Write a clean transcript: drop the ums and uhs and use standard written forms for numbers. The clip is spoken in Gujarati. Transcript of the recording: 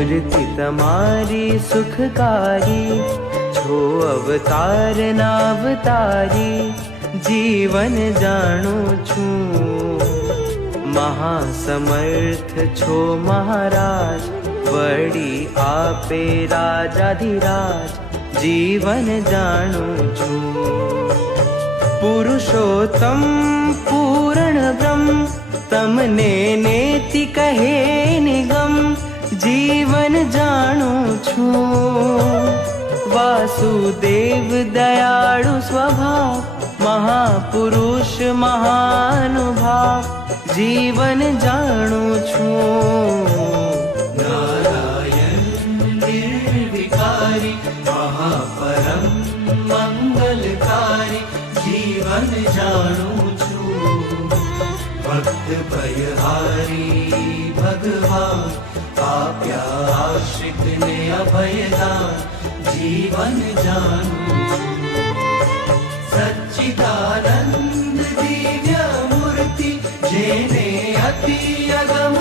મૂર્તિ તમારી સુખકારી, છો અવતાર નાવતારી, જીવન જાણું છું। મહાસમર્થ છો મહારાજ, વળી આપે રાજાધિરાજ, જીવન જાણું છું। પુરુષોત્તમ પૂર્ણ બ્રહ્મ, તમને નેતિ કહે નિગમ, જીવન જાણું છું। વાસુદેવ દયાળુ સ્વભાવ, મહાપુરુષ મહાનુભાવ, જીવન જાણું છું। નારાયણ નિર્વિકારી, મહાપરમ મંગલકારી, જીવન જાણું છું। ભક્ત ભયહારી ભગવાન, આપ્યા આશ્રિત ને અભયદાન, જીવન જાણું છું। સચ્ચિદાનંદ દિવ્ય મૂર્તિ, જેને અતિ અગમ